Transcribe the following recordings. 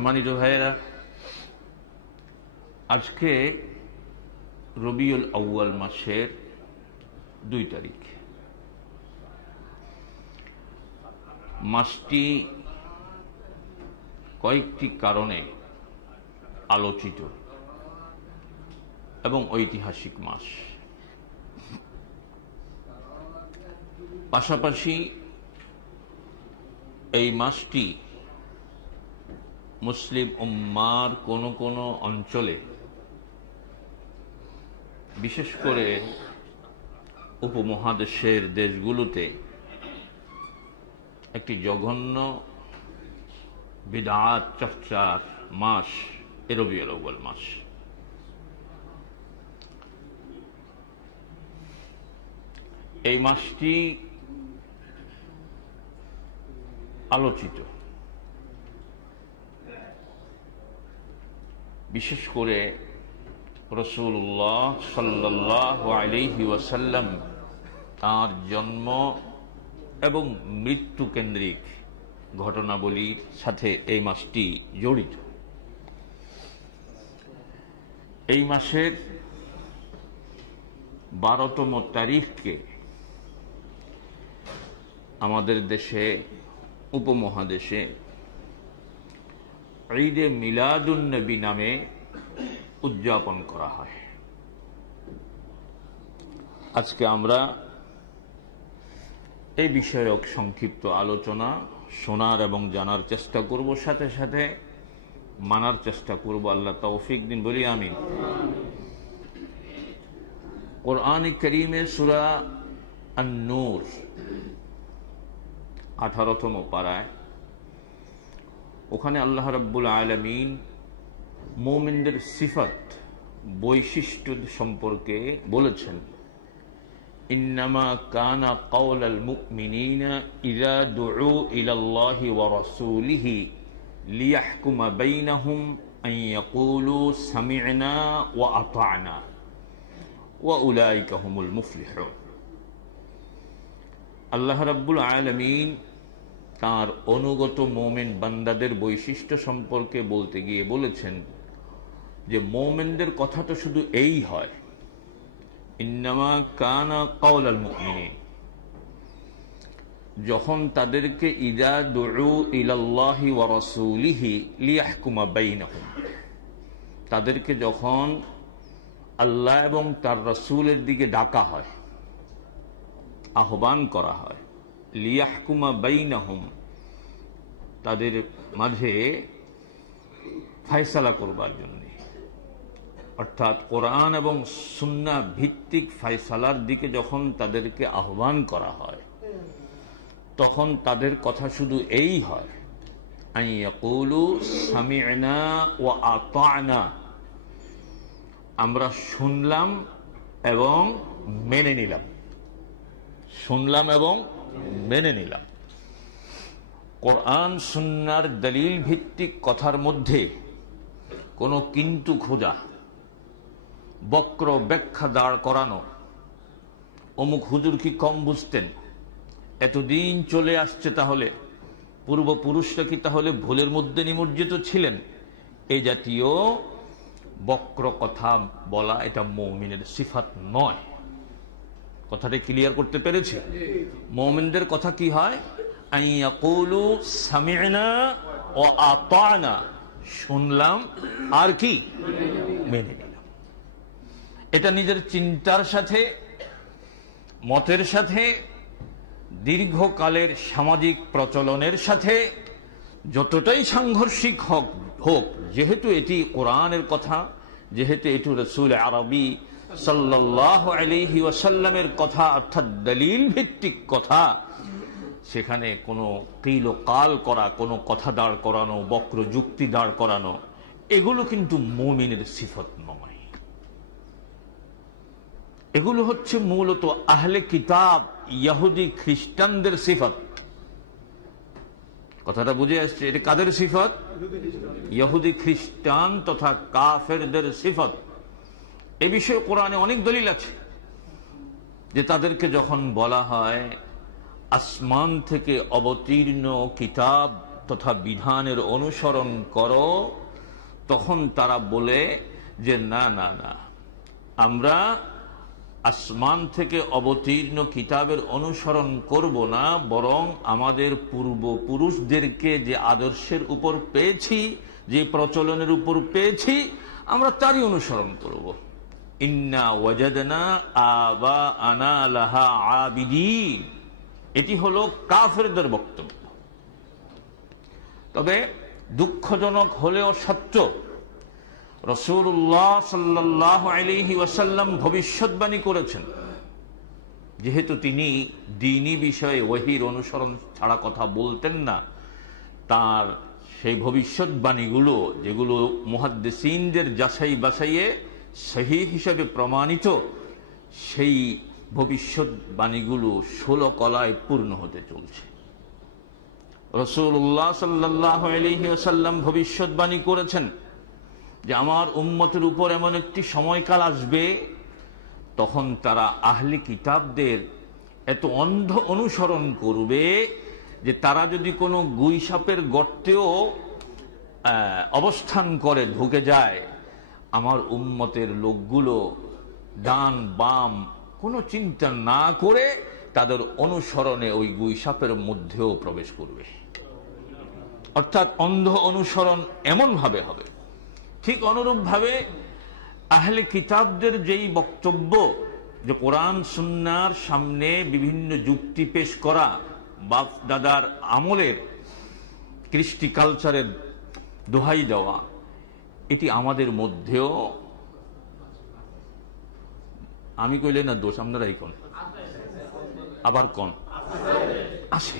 সম্মানিত ভাইয়েরা, আজকে রবিউল আউয়াল মাসের 2 তারিখ। মাসটি কয়েকটি কারণে আলোচিত এবং ঐতিহাসিক মাস। পাশাপাশি এই মাসটি মুসলিম উম্মার কোন কোন অঞ্চলে, বিশেষ করে উপমহাদেশের দেশগুলোতে একটি জঘন্য বিদআত চর্চার মাস এ রবিউল আউয়াল মাস। এই মাসটি আলোচিত, বিশেষ করে রাসূলুল্লাহ সাল্লাল্লাহু আলাইহি ওয়াসাল্লাম তাঁর জন্ম এবং মৃত্যু কেন্দ্রিক ঘটনাবলীর সাথে এই মাসটি জড়িত। এই মাসের 12তম তারিখকে আমাদের দেশে, উপমহাদেশে ঈদে মিলাদুন নবী নামে উদযাপন করা হয়। আজকে আমরা এই বিষয়ক সংক্ষিপ্ত আলোচনা শোনার এবং জানার চেষ্টা করব, সাথে সাথে মানার চেষ্টা করব। আল্লাহ তৌফিক দিন, বলি আমিন। কোরআন কারীমে সূরা আন-নূর 18তম পারায়, ওখানে আল্লাহ রাব্বুল আলামিন মুমিনদের সিফাত, বৈশিষ্ট্য সম্পর্কে বলেছেন, ইন্নামা কানা কাওলাল মুমিনিনা ইযা দুউ ইলাল্লাহি ওয়া রাসূলিহি লিয়াহকুমা বাইনাহুম আন ইয়াকুলু সামি'না ওয়া আতা'না ওয়া উলাইকা হুমুল মুফলিহুন। আল্লাহ রাব্বুল আলামিন তাঁর অনুগত মুমিন বান্দাদের বৈশিষ্ট্য সম্পর্কে বলতে গিয়ে বলেছেন যে মুমিনদের কথা তো শুধু এই হয়, ইন্নামা কানা কাওলাল মুমিনিন, যখন তাদেরকে ইযা দুউ ইলাল্লাহি ওয়া রাসূলিহি লিয়াহকুমা বাইনাহুম, তাদেরকে যখন আল্লাহ এবং তার রাসূলের দিকে ডাকা হয়, আহ্বান করা হয়, লিয়াহকুমা বাইনাহুম, তাদের মাঝে ফায়সালা করবার জন্য, অর্থাৎ কোরআন এবং সুন্নাহ ভিত্তিক ফায়সালার দিকে যখন তাদেরকে আহ্বান করা হয়, তখন তাদের কথা শুধু এই হয়, আন ইয়াকুলু সামি'না ওয়া আতা'না, আমরা শুনলাম এবং মেনে নিলাম, শুনলাম এবং মেনে নিলাম। কোরআন সুন্নাহর দলিল ভিত্তিক কথার মধ্যে কোনো কিন্তু খোঁজা, বক্র ব্যাখ্যা দাঁড় করানো, অমুক হুজুর কি কম বুঝতেন, এতদিন চলে আসছে, তাহলে পূর্বপুরুষরা কি তাহলে ভুলের মধ্যে নিমজ্জিত ছিলেন, এই জাতীয় বক্র কথা বলা এটা মুমিনের সিফাত নয়। কথাটা ক্লিয়ার করতে পেরেছি? মুমিনদের কথা কি হয়? আন ইয়াকুলু সামি'না ওয়া আতা'না, শুনলাম আর কি মেনে নিলাম। এটা নিজের চিন্তার সাথে, মতের সাথে, দীর্ঘকালের সামাজিক প্রচলনের সাথে যতটাই সাংঘর্ষিক হোক, যেহেতু এটি কোরআনের কথা, যেহেতু এটি রাসূল আরবি সাল্লাল্লাহু আলাইহি ওয়াসাল্লামের কথা, অর্থাৎ দলিল ভিত্তিক কথা, সেখানে কোনো কিল ও কাল করা, কোনো কথা দাঁড় করানো, বক্র যুক্তি দাঁড় করানো, এগুলো কিন্তু মুমিনের সিফত নয়। এগুলো হচ্ছে মূলত আহলে কিতাব, ইহুদি খ্রিস্টানদের সিফত। কথাটা বুঝে আসছে? এটা কাদের সিফত? ইহুদি খ্রিস্টান তথা কাফেরদের সিফত। এ বিষয়ে কোরআনে অনেক দলিল আছে যে তাদেরকে যখন বলা হয় আসমান থেকে অবতীর্ণ কিতাব তথা বিধানের অনুসরণ করো, তখন তারা বলে যে না না না, আমরা আসমান থেকে অবতীর্ণ কিতাবের অনুসরণ করব না, বরং আমাদের পূর্বপুরুষদেরকে যে আদর্শের উপর পেয়েছি, যে প্রচলনের উপর পেয়েছি, আমরা তারই অনুসরণ করব। ইন্না ওয়াজাদনা আবাআনা লাহা আবিদিন, এটি হলো কাফেরদের বক্তব্য। তবে দুঃখজনক হলেও সত্য, রাসূলুল্লাহ সাল্লাল্লাহু আলাইহি ওয়াসাল্লাম ভবিষ্যৎবাণী করেছেন। যেহেতু তিনি দ্বীনি বিষয়ে ওহীর অনুসরণ ছাড়া কথা বলতেন না, তার সেই ভবিষ্যৎবাণীগুলো, যেগুলো মুহাদ্দিসিনদের যাচাই বাছাইয়ে সহিহ হিসেবে প্রমাণিত, সেই ভবিষ্যৎবাণীগুলো 16 কলায় পূর্ণ হতে চলছে। রাসূলুল্লাহ সাল্লাল্লাহু আলাইহি ওয়াসাল্লাম ভবিষ্যৎবাণী করেছেন যে আমার উম্মতের উপর এমন একটি সময়কাল আসবে, তখন তারা আহলি কিতাবদের এত অন্ধ অনুসরণ করবে যে তারা যদি কোনো গুইসাপের গর্তেও অবস্থান করে ঢুকে যায়, আমার উম্মতের লোকগুলো ডান বাম কোনো চিন্তা না করে তাদের অনুসরণে ওই গুইসাপের মধ্যেও প্রবেশ করবে। অর্থাৎ অন্ধ অনুসরণ এমন ভাবে হবে। ঠিক অনুরূপভাবে আহলে কিতাবদের যেই বক্তব্য যে কোরআন সুন্নাহর সামনে বিভিন্ন যুক্তি পেশ করা, বাপ দাদার আমলের কৃষ্টি কালচারের দোহাই দেওয়া, এটি আমাদের মধ্যেও, আমি কইলে না দোষ, আপনারাই কোন আবার কোন আছে।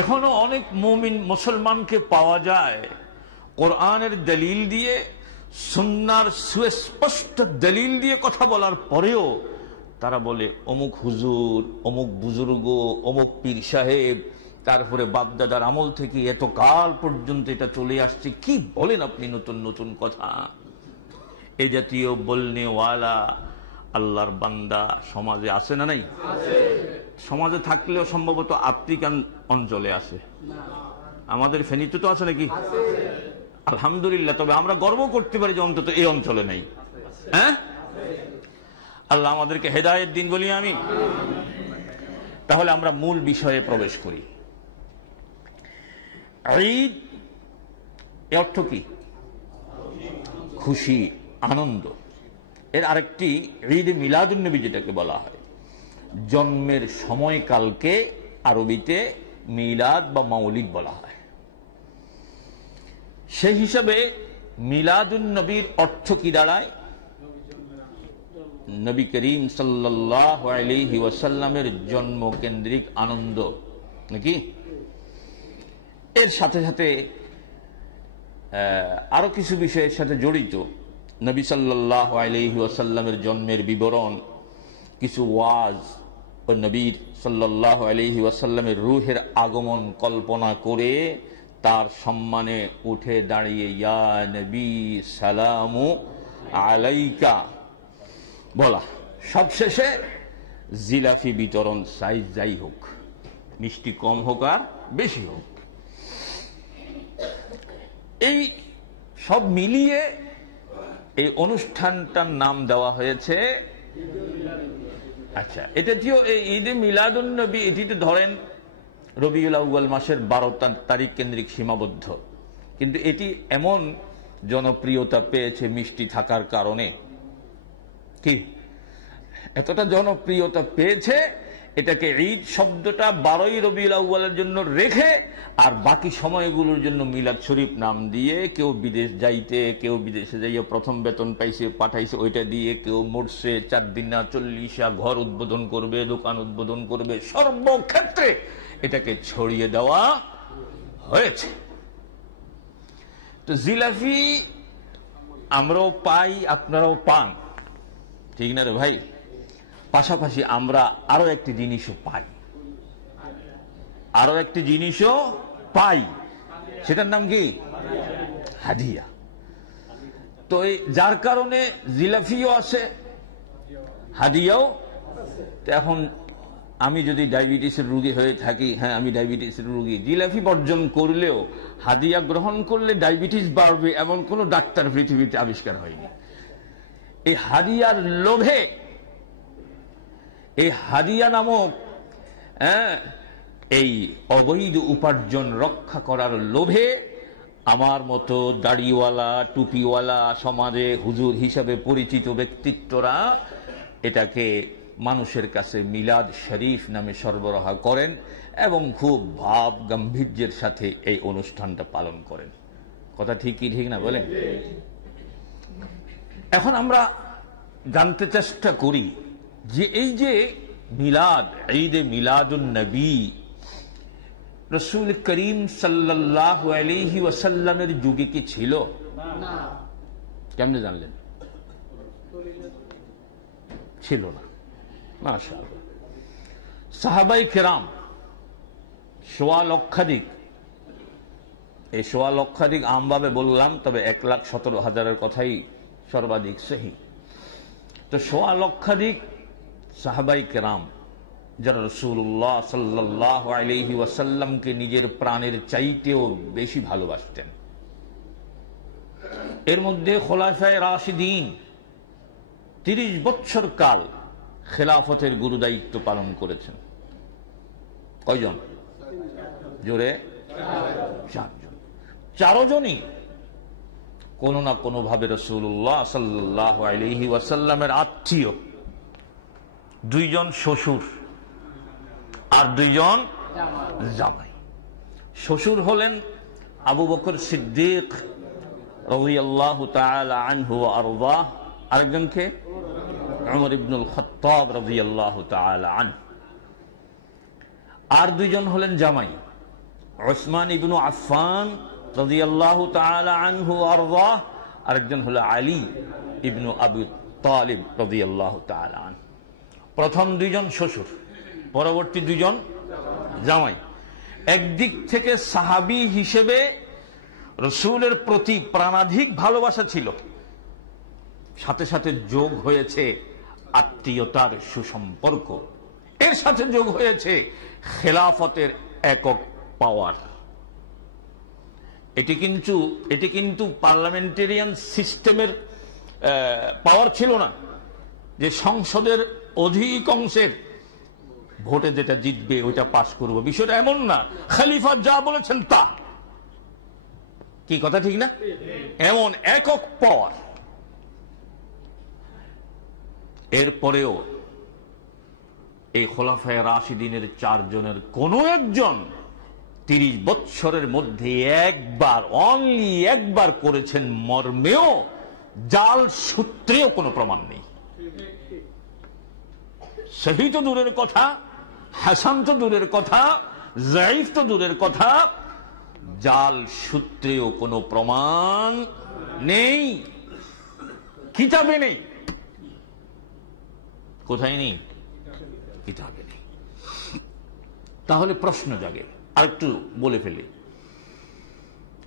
এখনো অনেক মুমিন মুসলমানকে পাওয়া যায় কোরআনের দলিল দিয়ে, সুন্নাহর সুস্পষ্ট দলিল দিয়ে কথা বলার পরেও তারা বলে অমুক হুজুর, অমুক বুজুর্গ, অমুক পীর সাহেব, তারপরে বাপদাদার আমল থেকে এত কাল পর্যন্ত এটা চলে আসছে, কি বলেন আপনি নতুন নতুন কথা। এই জাতীয় বলনেওয়ালা আল্লাহর বান্দা সমাজে আছে না নাই? সমাজে থাকলেও সম্ভবত আফ্রিকান অঞ্চলে আছে, আমাদের ফেনীতে তো আছে নাকি? আলহামদুলিল্লাহ। তবে আমরা গর্ব করতে পারি যে অন্তত এই অঞ্চলে নেই। হ্যাঁ, আল্লাহ আমাদেরকে হেদায়েত দিন বলি আমি। তাহলে আমরা মূল বিষয়ে প্রবেশ করি। ঈদ এর অর্থ কি? খুশি, আনন্দ। এর আরেকটি ঈদ মিলাদুন নবী যেটাকে বলা হয়, জন্মের সময়কালকে আরবিতে মিলাদ বা মাউলিদ বলা হয়। সেই হিসাবে মিলাদুন নবীর অর্থ কি দাঁড়ায়? নবী করিম সাল্লাল্লাহু আলাইহি ওয়াসাল্লামের জন্ম কেন্দ্রিক আনন্দ, নাকি? এর সাথে সাথে আরো কিছু বিষয়ের সাথে জড়িত। নবী সাল্লাল্লাহু আলাইহি ওয়াসাল্লামের জন্মের বিবরণ, কিছু ওয়াজ ও নবীর সাল্লাল্লাহু আলাইহি ওয়াসাল্লামের রূহের আগমন কল্পনা করে তার সম্মানে উঠে দাঁড়িয়ে ইয়া নবী সালামু আলাইকা বলা। সবশেষে জিলাফি বিতরণ, সাইজ যাই হোক, মিষ্টি কম হোক আর বেশি হোক, এই সব মিলিয়ে এই অনুষ্ঠানটার নাম দেওয়া হয়েছে। আচ্ছা, এটা দিয়েও এই ঈদে মিলাদুন নবী, এটিতে ধরেন রবিউল আউয়াল মাসের 12 তারিখ কেন্দ্রিক সীমাবদ্ধ, কিন্তু এটি এমন জনপ্রিয়তা পেয়েছে মিষ্টি থাকার কারণে। কি এতটা জনপ্রিয়তা পেয়েছে, এটাকে ঈদ শব্দটা 12ই রবিউল আউয়ালের জন্য রেখে আর বাকি সময়গুলোর জন্য মিলাদ শরীফ নাম দিয়ে, কেউ বিদেশ যাইতে, কেউ বিদেশে যাইয়া প্রথম বেতন পাইছে পাঠাইছে ওইটা দিয়ে, কেউ মরছে 4 দিন না 40 ঘর উদ্বোধন করবে, দোকান উদ্বোধন করবে, সর্বক্ষেত্রে এটাকে ছড়িয়ে দেওয়া হয়েছে। তো জিলাফি আমরাও পাই, আপনারাও পান, ঠিক না রে ভাই? পাশাপাশি আমরা আরো একটি জিনিসও পাই, আরো একটি জিনিসও পাই, সেটার নাম কি? হাদিয়া। তো যার কারণে জিলাফিও আছে, হাদিয়াও। তো এখন আমি যদি ডায়াবেটিসের রোগী হয়ে থাকি, হ্যাঁ আমি ডায়াবেটিসের রোগী, জিলাপি বর্জন করলেও হাদিয়া গ্রহণ করলে ডায়াবেটিস বাড়বে এমন কোন ডাক্তার পৃথিবীতে আবিষ্কার হয়নি। এই হাদিয়ার লোভে, এই হাদিয়া নামক এই অবৈধ উপার্জন রক্ষা করার লোভে আমার মতো দাড়িওয়ালা টুপিওয়ালা সমাজে হুজুর হিসাবে পরিচিত ব্যক্তিত্বরা এটাকে মানুষের কাছে মিলাদ শরীফ নামে সরবরাহ করেন এবং খুব ভাব গাম্ভীর্যের সাথে এই অনুষ্ঠানটা পালন করেন। কথা ঠিক কি ঠিক না বলেন? এখন আমরা জানতে চেষ্টা করি যে এই যে মিলাদ, ঈদে মিলাদুন নবী রাসূল করিম সাল্লাল্লাহু আলাইহি ওয়াসাল্লামের যুগে কি ছিল? না। কেমনে জানলেন? ছিল না। মাশাআল্লাহ। সাহাবায়ে কেরাম সোয়া লক্ষাধিক, এই সোয়া লক্ষাধিক আমভাবে বললাম, তবে 1,17,000 কথাই সর্বাধিক সহি। তো সোয়া লক্ষাধিক সাহাবায়ে কেরাম যারা রাসূলুল্লাহ সাল্লাল্লাহু আলাইহি ওয়াসাল্লামকে নিজের প্রাণের চাইতেও বেশি ভালোবাসতেন। এর মধ্যে খোলাফায়ে রাশিদিন 30 বছর কাল খেলাফতের গুরুদায়িত্ব পালন করেছেন। কয়জন? জোরে? 4 জন। 4 জনই কোনো না কোনো ভাবে রাসূলুল্লাহ সাল্লাল্লাহু আলাইহি ওয়াসাল্লামের আত্মীয়। 2 জন শ্বশুর আর 2 জন জামাই। শ্বশুর হলেন আবু বকর সিদ্দিক রাদিয়াল্লাহু তাআলা আনহু ওয়া আরদাহ, আরেকজনকে উমর ইবনুল খাত্তাব রাদিয়াল্লাহু তাআলা আনহু। আর 2 জন হলেন জামাই, উসমান ইবনু আফফান রাদিয়াল্লাহু তাআলা আনহু ওয়া আরদাহ, আরেকজন হলো আলী ইবনু আবু তালিব রাদিয়াল্লাহু তাআলা আনহু। প্রথম 2 জন শ্বশুর, পরবর্তী 2 জন জামাই। একদিক থেকে সাহাবী হিসেবে রাসূলের প্রতি প্রাণাধিক ভালোবাসা ছিল, সাথে সাথে যোগ হয়েছে আত্মীয়তার সুসম্পর্ক, এর সাথে যোগ হয়েছে খেলাফতের একক পাওয়ার। এটি কিন্তু পার্লামেন্টারিয়ান সিস্টেমের পাওয়ার ছিল না, যে সংসদের অধিকাংশের ভোটে যেটা জিতবে ওইটা পাশ করব, বিষয়টা এমন না। খলিফা যা বলেছেন তা, কি কথা ঠিক না? এমন একক পাওয়ার। এরপরেও এই খোলাফায়ে রাশিদিনের 4 জনের কোন একজন 30 বছরের মধ্যে একবার, অনলি একবার করেছেন মর্মেও জাল সূত্রেও কোনো প্রমাণ নেই। সহি তো দূরের কথা, হাসান তো দূরের কথা, যায়েফ তো দূরের কথা, জাল সূত্রেও কোনো প্রমাণ নেই, কিতাবে নেই। কোথায় নেই? কিতাবে নেই। তাহলে প্রশ্ন জাগে, আরেকটু বলে ফেলি,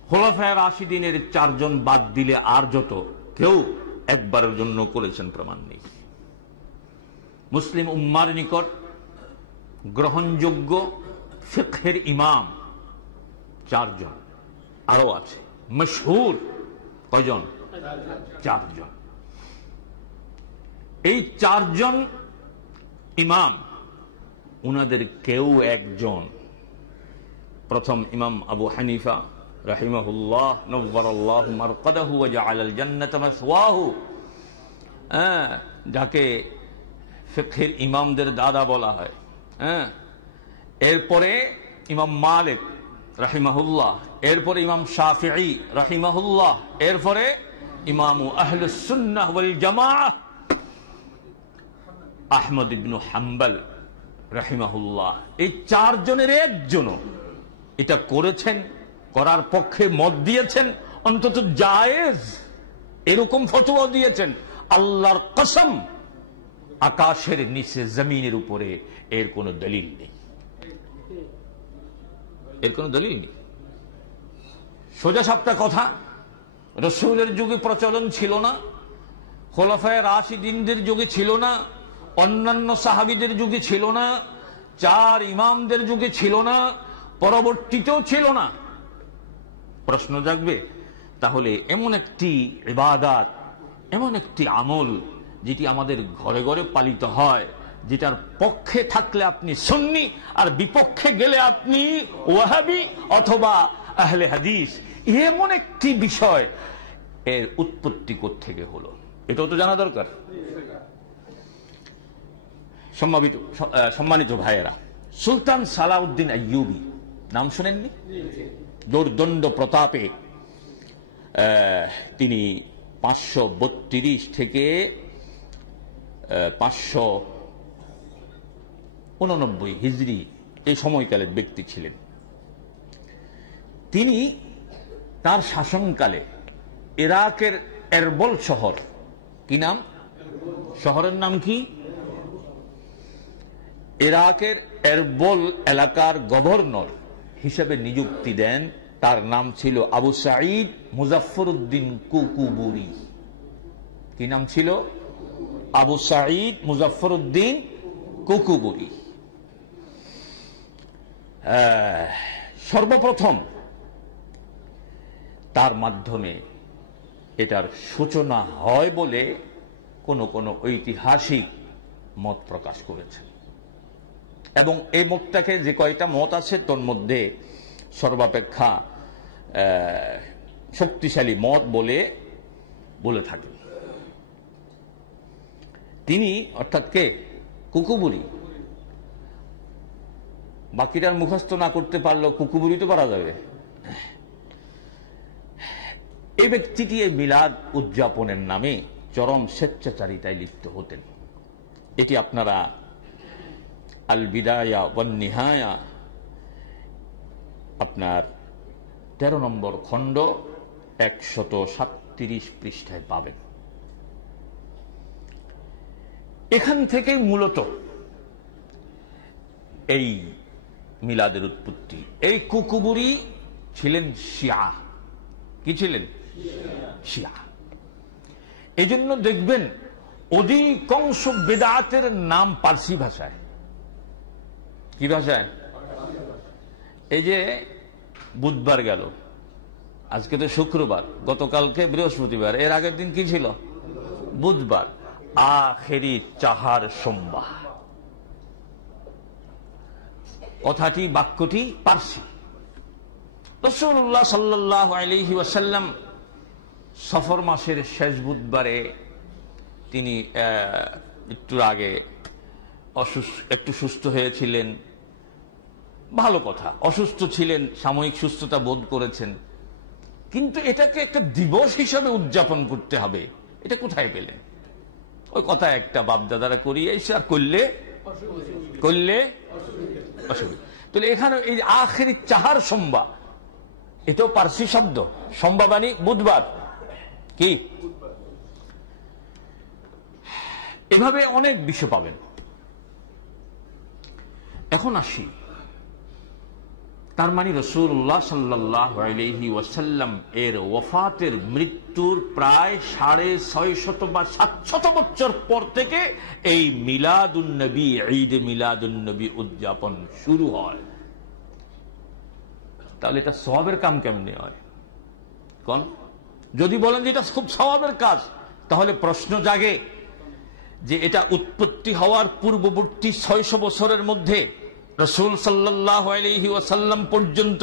খোলাফায়ে রাশিদিনের 4 জন বাদ দিলে আর যত কেউ একবারের জন্য করেছেন প্রমাণ নেই। মুসলিম উম্মার নিকট গ্রহণযোগ্য ফিকহের ইমাম 4 জন, আরো আছে মশহুর। কয়জন? 4 জন। এই 4 জন ইমাম, উনাদের কেউ একজন, প্রথম ইমাম আবু হানিফা রাহিমাহুল্লাহ নওয়ারাল্লাহু মারকাদাহু ওয়া জাআলাল জান্নাতা মাসওয়াহু, যাকে ফিকহের ইমামদের দাদা বলা হয়। এরপরে ইমাম মালিক রাহিমাহুল্লাহ, এরপরে ইমাম শাফিঈ রাহিমাহুল্লাহ, এরপরে ইমাম আহলুস সুন্নাহ ওয়াল জামাআহ আহমদ ইবনু হাম্বল রাহিমাহুল্লাহ। এই 4 জনের একজনও এটা করেছেন, করার পক্ষে মত দিয়েছেন, অন্তত জায়েজ এরকম ফতোয়া দিয়েছেন। আল্লাহর কসম, আকাশের নিচে জমিনের উপরে এর কোনো দলিল নেই, এর কোনো দলিল নেই। সোজা সাপটা কথা, রাসূলের যুগে প্রচলন ছিল না, খোলাফায়ে রাশিদিনদের যুগে ছিল না, অন্যান্য সাহাবীদের যুগে ছিল না, চার ইমামদের যুগে ছিল না, পরবর্তীতেও ছিল না। প্রশ্ন জাগবে, তাহলে এমন একটি ইবাদত, এমন একটি আমল যেটি আমাদের ঘরে ঘরে পালিত হয়, যেটার পক্ষে থাকলে আপনি সুন্নি আর বিপক্ষে গেলে আপনি ওয়াহাবি অথবা আহলে হাদিস, এমন একটি বিষয়, এর উৎপত্তি কোত্থেকে হলো এটাও তো জানা দরকার। সম্মানিত ভাইয়েরা, সুলতান সালাউদ্দিন আইয়ুবী নাম শুনেননি? দুর্দণ্ড প্রতাপে তিনি 532 থেকে 589 হিজরি এই সময়কালের ব্যক্তি ছিলেন। তিনি তার শাসনকালে ইরাকের এরবল শহর, কি নাম শহরের নাম কি? ইরাকের এরবল এলাকার গভর্নর হিসেবে নিযুক্তি দেন। তার নাম ছিল আবু সাঈদ মুজাফফরউদ্দিন কুকুবুরি। কি নাম ছিল? আবু সাঈদ মুজাফফরউদ্দিন কুকুবুরি। সর্বপ্রথম তার মাধ্যমে এটার সূচনা হয় বলে কোন কোন ঐতিহাসিক মত প্রকাশ করেছেন, এবং এই মতটাকে, যে কয়টা মত আছে তোর মধ্যে সর্বাপেক্ষা শক্তিশালী মত বলে থাকেন। তিনি অর্থাৎ কে? কুকুবুরি। বাকিটার মুখস্থ না করতে পারলেও কুকুবুরি তো পারা যাবে। এই ব্যক্তিটি এই মিলাদ উদযাপনের নামে চরম স্বেচ্ছাচারিতায় লিপ্ত হতেন। এটি আপনারা আল বিদায়া ওয়ান নিহায়া আপনার 13 নম্বর খণ্ড 137 পৃষ্ঠায় পাবেন। এখান থেকে মূলত এই মিলাদের উৎপত্তি। এই কুকুবুরি ছিলেন শিয়া। কি ছিলেন? শিয়া। এই জন্য দেখবেন অধিকাংশ বেদাতের নাম পার্সি ভাষায়। কি ভাষায়? এই যে বুধবার গেল, আজকে তো শুক্রবার, গতকালকে বৃহস্পতিবার, এর আগের দিন কি ছিল? বুধবার। আখেরি চাহার সোমবার, কথাটি, বাক্যটি পার্সি। রাসূলুল্লাহ সাল্লাল্লাহু আলাইহি ওয়াসাল্লাম সফর মাসের শেষ বুধবারে তিনি একটু আগে একটু সুস্থ হয়েছিলেন। ভালো কথা, অসুস্থ ছিলেন, সাময়িক সুস্থতা বোধ করেছেন, কিন্তু এটাকে একটা দিবস হিসাবে উদযাপন করতে হবে, এটা কোথায় পেলেন? ওই কথা একটা বাপদাদারা করিয়ে এসে আর করলে অসুবিধা। তাহলে এখানে এই আখেরি চাহার সোমবার, এটাও পার্সি শব্দ। সোমবার মানে বুধবার। কি? এভাবে অনেক বিষয় পাবেন। এখন আসি, তার মানে রাসূলুল্লাহ সাল্লাল্লাহু আলাইহি ওয়াসাল্লাম এর ওয়াফাতের, মৃত্যুর প্রায় 650 বা 700 বছর পর থেকে এই মিলাদুন নবী, ঈদ মিলাদুন নবী উদযাপন শুরু হয়। তাহলে এটা সওয়াবের কাম কেমনে হয়? কোন? যদি বলেন যে এটা খুব সওয়াবের কাজ, তাহলে প্রশ্ন জাগে যে এটা উৎপত্তি হওয়ার পূর্ববর্তী 600 বছরের মধ্যে রাসূল সাল্লাল্লাহু আলাইহি ওয়াসাল্লাম পর্যন্ত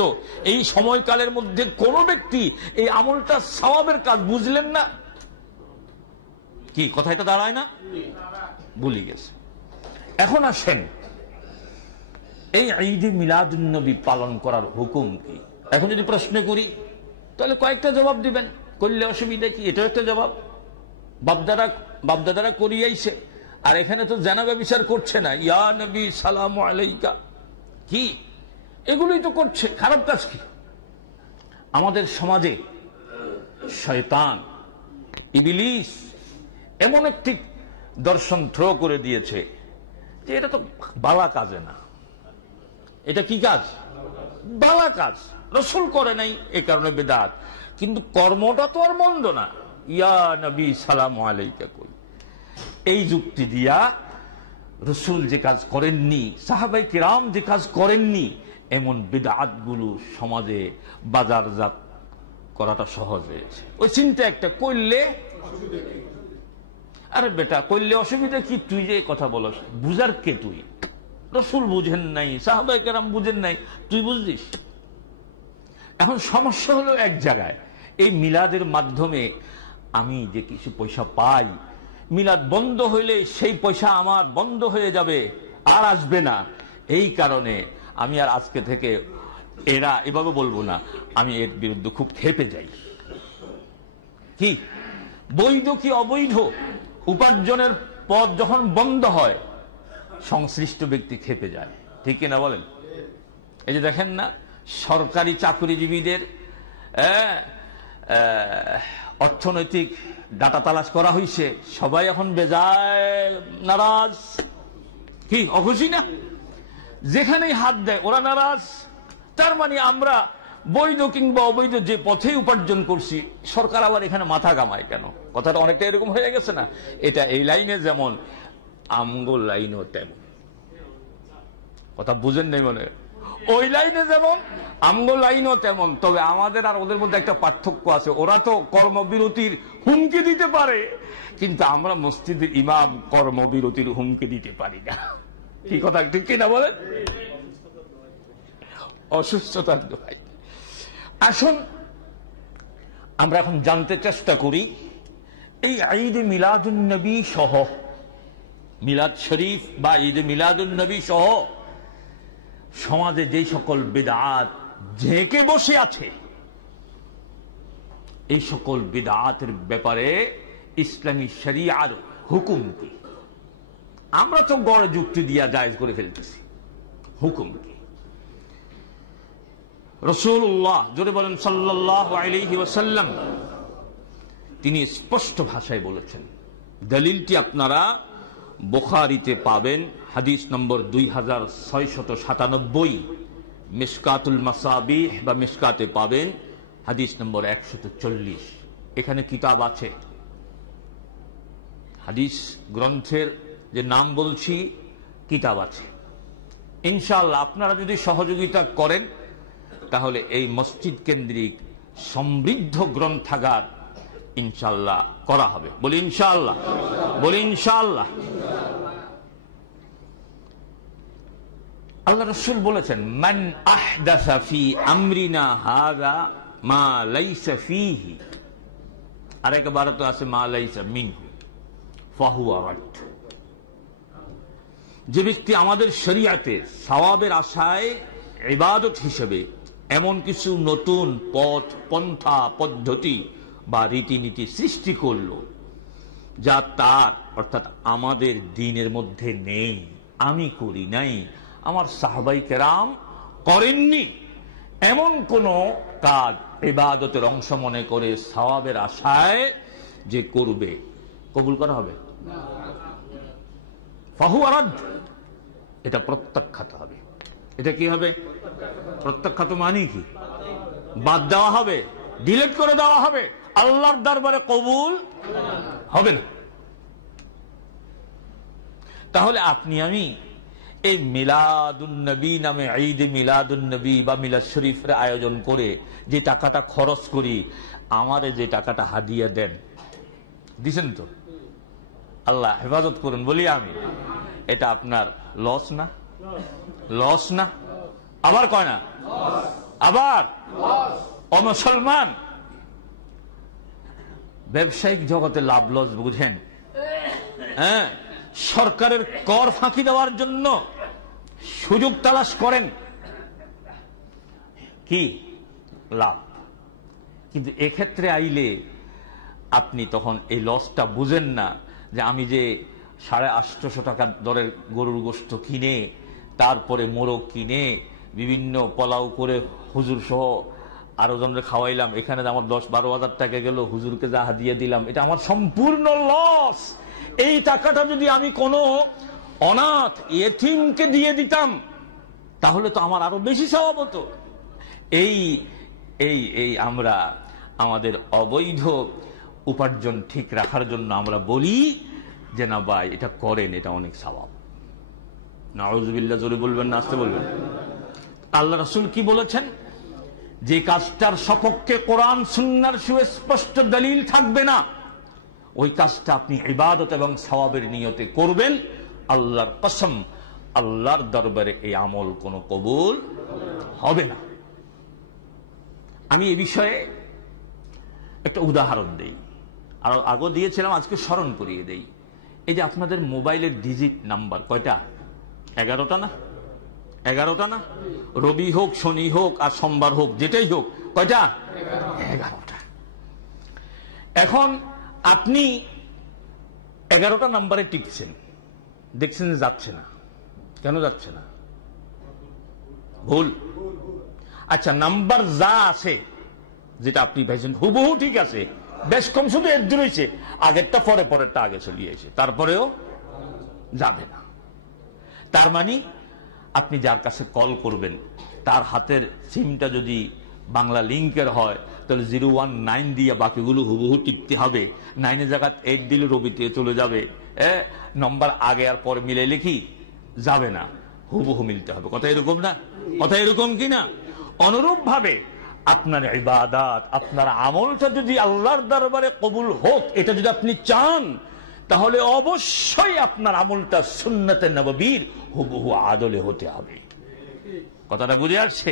এই সময়কালের মধ্যে কোন ব্যক্তি এই আমলটা সওয়াবের কাজ বুঝলেন না? কি কথা এটা দাঁড়ায় না? ভুলে গেছে। এখন আসেন, এই ঈদ মিলাদুন নবী পালন করার হুকুম কি? এখন যদি প্রশ্ন করি তাহলে কয়েকটা জবাব দিবেন, করলে অসুবিধা কি? এটাও একটা জবাব। বাপদাদারা করিয়াইছে, আর এখানে তো জানাবা বিচার করছে না, ইয়া নবী সালামু আলাইকা, কি এগুলোই তো করছে। খারাপ কাজ কি? আমাদের সমাজে শয়তান, ইবলিস এমন একটি দর্শন থ্রো করে দিয়েছে যে এটা তো বালা কাজে না। এটা কি কাজ? বালা কাজ। রাসূল করে নাই, এই কারণে বেদাত, কিন্তু কর্মটা তো আর মন্দ না। ইয়া নবী সালামু আলাইকা কই, এই যুক্তি দিয়া রাসূল যে কাজ করেননি, সাহাবায়ে কিরাম যে কাজ করেননি, এমন বিদআতগুলো সমাজে বাজারজাত করাটা সহজ হয়েছে। ওই চিন্তা একটা করলে, আরে বেটা করলে অসুবিধা কি, তুই যে কথা বলস, বুঝার কে তুই? রাসূল বুঝেন নাই, সাহাবায়ে কেরাম বুঝেন নাই, তুই বুঝলিস। এখন সমস্যা হলো এক জায়গায়, এই মিলাদের মাধ্যমে আমি যে কিছু পয়সা পাই, মিলাদ বন্ধ হইলে সেই পয়সা আমার বন্ধ হয়ে যাবে, আর আসবে না। এই কারণে আমি আর আজকে থেকে এরা এভাবে বলবো না, আমি এর বিরুদ্ধে খুব ক্ষেপে যাই। কি বৈধ কি অবৈধ উপার্জনের পথ যখন বন্ধ হয়, সংশ্লিষ্ট ব্যক্তি ক্ষেপে যায়, ঠিক কিনা বলেন? এই যে দেখেন না, সরকারি চাকরিজীবীদের অর্থনৈতিক ডাটা তালাশ করা হয়েছে, সবাই এখন বেজায় নারাজ। কি অখুশি না? যেখানেই হাত দেয় ওরা নারাজ। তার মানে আমরা বৈধ কিংবা অবৈধ যে পথে উপার্জন করছি, সরকার আবার এখানে মাথা কামায় কেন? কথাটা অনেকটা এরকম হয়ে গেছে না? এটা এই লাইনে যেমন, আমগো লাইনও তেমন। কথা বুঝেন নাই মনে? ওই লাইনে যেমন আমগো লাইনও তেমন। তবে আমাদের আর ওদের মধ্যে একটা পার্থক্য আছে। ওরা তো কর্মবিরতির হুমকি দিতে পারে, কিন্তু আমরা মসজিদের ইমাম কর্মবিরতির হুমকি দিতে পারি না। কি কথা ঠিক কিনা বলেন? অসুস্থতার দোহাই। আসুন আমরা এখন জানতে চেষ্টা করি, এই ঈদে মিলাদুন নবী সহ, মিলাদ শরীফ বা ঈদে মিলাদুন নবী সহ সমাজে যেই সকল বিদআত ঝেঁকে বসে আছে, এই সকল বিদআতের ব্যাপারে ইসলামী শরিয়ার হুকুম কি? আমরা তো গড় যুক্তি দিয়া জায়েজ করে ফেলতেছি, হুকুম কি? রাসূলুল্লাহ জোরে বলেন সাল্লাল্লাহু আলাইহি ওয়াসাল্লাম, তিনি স্পষ্ট ভাষায় বলেছেন। দলিলটি আপনারা বুখারীতে পাবেন, হাদিস নম্বর 2697, মিশকাতুল মাসাবিহ বা মিশকাতে পাবেন হাদিস নম্বর 140। এখানে কিতাব আছে, হাদিস গ্রন্থের যে নাম বলছি কিতাব আছে। ইনশাআল্লাহ আপনারা যদি সহযোগিতা করেন, তাহলে এই মসজিদ কেন্দ্রিক সমৃদ্ধ গ্রন্থাগার ইনশাআল্লাহ করা হবে। বলি ইনশাআল্লাহ, বলি ইনশাআল্লাহ। আল্লাহ রাসূল বলেছেন, মান আহদাসা ফি আমরিনা হাযা মা লাইসা ফীহি, আরেকবার তো আছে মা লাইসা মিনহু ফাহুয়া রাদ। যে ব্যক্তি আমাদের শরীয়তে সওয়াবের আশায় ইবাদত হিসেবে এমন কিছু নতুন পথ পন্থা পদ্ধতি বা রীতিনীতি সৃষ্টি করলো, যা তার অর্থাৎ আমাদের দ্বীনের মধ্যে নেই, আমি করি নাই, আমার সাহাবায়ে কেরাম করেননি, এমন কোন কাজ ইবাদতের অংশ মনে করে সওয়াবের আশায় যে করবে, কবুল করা হবে না, ফাহুয়া রাদ, এটা প্রত্যাখ্যাত হবে। এটা কি হবে? প্রত্যাখ্যাত মানে কি? বাদ দেওয়া হবে, ডিলিট করে দেওয়া হবে, আল্লাহর দরবারে কবুল হবে না। তাহলে আপনি আমি এই মিলাদুন নবী নামে, ঈদ মিলাদুন নবী বা মিলাদ শরীফের আয়োজন করে যে টাকাটা খরচ করি, আমারে যে টাকাটা হাদিয়া দেন, দিছেন তো? আল্লাহ হেফাজত করুন বলি আমি। এটা আপনার লস না? লস না? আবার কয় না? আবার অমুসলমান ব্যবসায়িক জগতে লাভ লস বুঝেন? হ্যাঁ, সরকারের কর ফাঁকি দেওয়ার জন্য সুযোগ তালাশ করেন, কি লাভ। কিন্তু এক্ষেত্রে আইলে আপনি তখন এই লসটা বুঝেন না, যে আমি যে 850 টাকার দরের গরুর গোশত কিনে, তারপরে মোরগ কিনে বিভিন্ন পোলাও করে হুজুর সহ আরো জনের খাওয়াইলাম, এখানে আমার 10-12 হাজার টাকা গেল, হুজুরকে যা হাদিয়া দিলাম, এটা আমার সম্পূর্ণ লস। এই টাকাটা যদি আমি কোনো অনাথ ইয়েতিমকে দিয়ে দিতাম, তাহলে তো আমার আরো বেশি সওয়াব হতো। এই এই এই আমরা আমাদের অবৈধ উপার্জন ঠিক রাখার জন্য আমরা বলি যে না ভাই এটা করেন, এটা অনেক সওয়াব। নাউযুবিল্লাহ, জোরে বলবেন না আস্তে বলবেন? আল্লাহ রাসূল কি বলেছেন? যে কাজটার সপক্ষে কোরআন সুন্নাহর সুস্পষ্ট দলিল থাকবে না, ওই কাজটা আপনি ইবাদত এবং সওয়াবের নিয়তে করবেন, আল্লাহর কসম আল্লাহর দরবারে এই আমল কোনো কবুল হবে না। আমি এই বিষয়ে একটা উদাহরণ দেই, আর আগে দিয়েছিলাম, আজকে স্মরণ করিয়ে দেই। এই যে আপনাদের মোবাইলের ডিজিট নাম্বার কয়টা? 11টা না? 11টা না? রবি হোক, শনি হোক আর সোমবার হোক, যেটাই হোক, কয়টা? 11টা। এখন আপনি 11টা নাম্বারে টিপছেন, দেখছেন যে যাচ্ছে না। কেন যাচ্ছে না? ভুল। আচ্ছা, নাম্বার যা আছে, যেটা আপনি ভাইছেন হুবহু ঠিক আছে, বেশ কম শুধু এর দূর হয়েছে, আগেরটা পরে, পরেরটা আগে চলে এসে, তারপরেও যাবে না। তার মানে আপনি যার কাছে কল করবেন তার হাতের সিমটা যদি বাংলা লিঙ্কের হয়, তাহলে 019 দিয়ে বাকিগুলো হুবহু টিপতে হবে। 9 জায়গায় 8 দিলে রবিতে চলে যাবে। নম্বর আগে আর পরে মিলাইলে কি যাবে না, হুবহু মিলতে হবে। কথা এরকম না? কথা এরকম কি না? অনুরূপ ভাবে আপনার ইবাদত, আপনার আমলটা যদি আল্লাহর দরবারে কবুল হোক, এটা যদি আপনি চান, তাহলে অবশ্যই আপনার আমলটা সুন্নতে নববীর হুবহু আদলে হতে হবে। কথাটা বুঝে আসছে?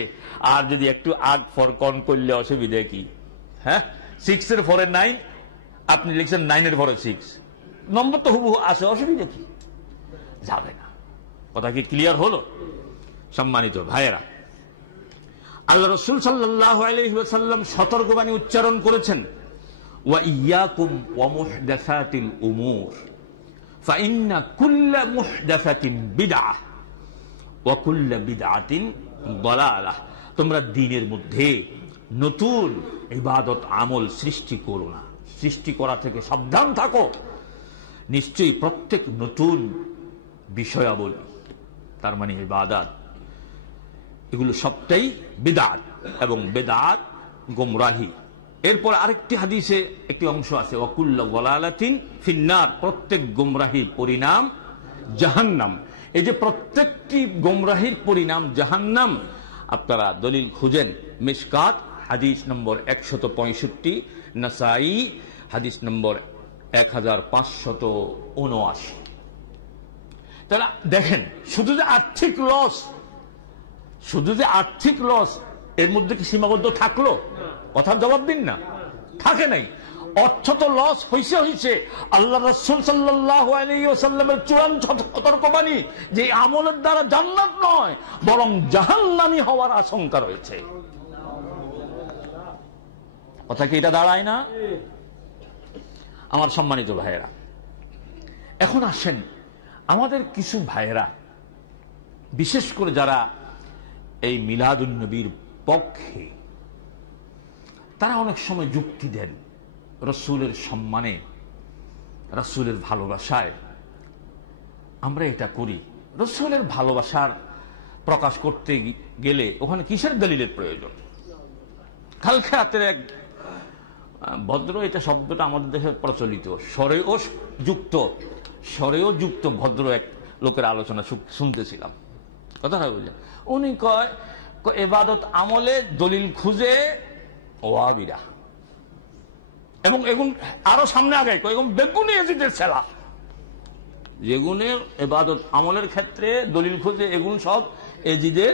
আর যদি একটু আগ ফর কন করলে অসুবিধা কি? হ্যাঁ, 6 এর পরে 9 আপনি লিখছেন, 9 এর পরে 6, নম্বর তো হুবহু আসে, অসুবিধা কি? যাবে না। কথা কি ক্লিয়ার হলো? সম্মানিত ভাইয়েরা, আল্লাহ রাসূল সাল্লাল্লাহু আলাইহি ওয়াসাল্লাম সতর্কবাণী উচ্চারণ করেছেন, ওয়া ইয়াকুম ওয়া মুহদাসাতিল উমুর ফাইন্না কুল্লা মুহদাসাতিন বিদআহ ওয়া কুল্লা বিদআতিন দালালাহ। তোমরা দ্বীনের মধ্যে নতুন ইবাদত আমল সৃষ্টি করো না, সৃষ্টি করা থেকে সাবধান থাকো। নিশ্চয়ই প্রত্যেক নতুন বিষয়াবলী, তার মানে ইবাদত, এগুলো সবটাই বিদআত, এবং বিদআত গোমরাহি। এরপর আরেকটি হাদিসে একটি অংশ আছে, ওয়া কুল্লু যালালাতিন ফিন্নার, প্রত্যেক গোমরাহির পরিণাম জাহান্নাম। এই যে প্রত্যেকটি গোমরাহির পরিণাম জাহান্নাম, আপনারা দলিল খুঁজেন মিশকাত হাদিস নম্বর 165, নাসাই হাদিস নম্বর 1579। তাহলে দেখেন, শুধু যে আর্থিক লস, শুধু যে আর্থিক লস, এর মধ্যে কি সীমাবদ্ধ থাকলো? কথার জবাব দিন না। থাকে নাই। অর্থ তো লস হইছে। আল্লাহ রাসূল সাল্লাল্লাহু আলাইহি ওয়াসাল্লামের চূড়ান্ত সতর্কবাণী যে আমলের দ্বারা জান্নাত নয়, বরং জাহান্নামী হওয়ার আশঙ্কা রয়েছে। কথা কি এটা দাঁড়ায় না? আমার সম্মানিত ভাইয়েরা, এখন আসেন, আমাদের কিছু ভাইয়েরা, বিশেষ করে যারা এই মিলাদুন নবীর পক্ষে, তারা অনেক সময় যুক্তি দেন রাসূলের সম্মানে, রাসূলের ভালোবাসায় আমরা এটা করি। রাসূলের ভালোবাসার প্রকাশ করতে গেলে ওখানে কিসের দলিলের প্রয়োজন? কালকে রাতের এক ভদ্র, এটা শব্দটা আমাদের দেশে প্রচলিত, স্বরেও যুক্ত ভদ্র এক লোকের আলোচনা শুনতেছিলাম। কথা না বুঝলেন? উনি কয় ইবাদত আমলে দলিল খুঁজে ওয়াহাবিরা, এবং এগুন আরো সামনে আগায় কয় এগুন বেগুনি এজিদের ছেলা, যেগুনের ইবাদত আমলের ক্ষেত্রে দলিল খুঁজে এগুন সব এজিদের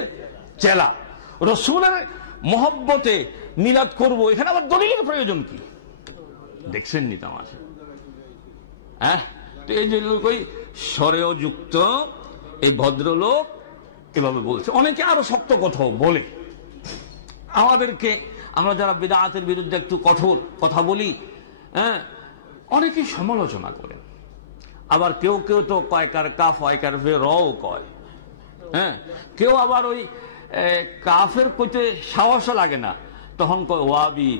চেলা। রাসূলের মহব্বতে মিলাদ করব, এখানে আবার দলিলের প্রয়োজন কি? দেখছেন নি তামাশা? হ্যাঁ, তো এই যে ওই স্বরেও যুক্ত এই ভদ্রলোক এভাবে বলছে। অনেকে আরো শক্ত কথাও বলে। আমাদেরকে, আমরা যারা বিদআতের বিরুদ্ধে একটু কঠোর কথা বলি, হ্যাঁ, অনেকে সমালোচনা করেন। আবার কেউ কেউ তো কয়কার কাফ হয়কার রও কয়। হ্যাঁ, কেউ আবার ওই কাফের কইতে সাহস লাগে না, তখন কয় ওয়াবি,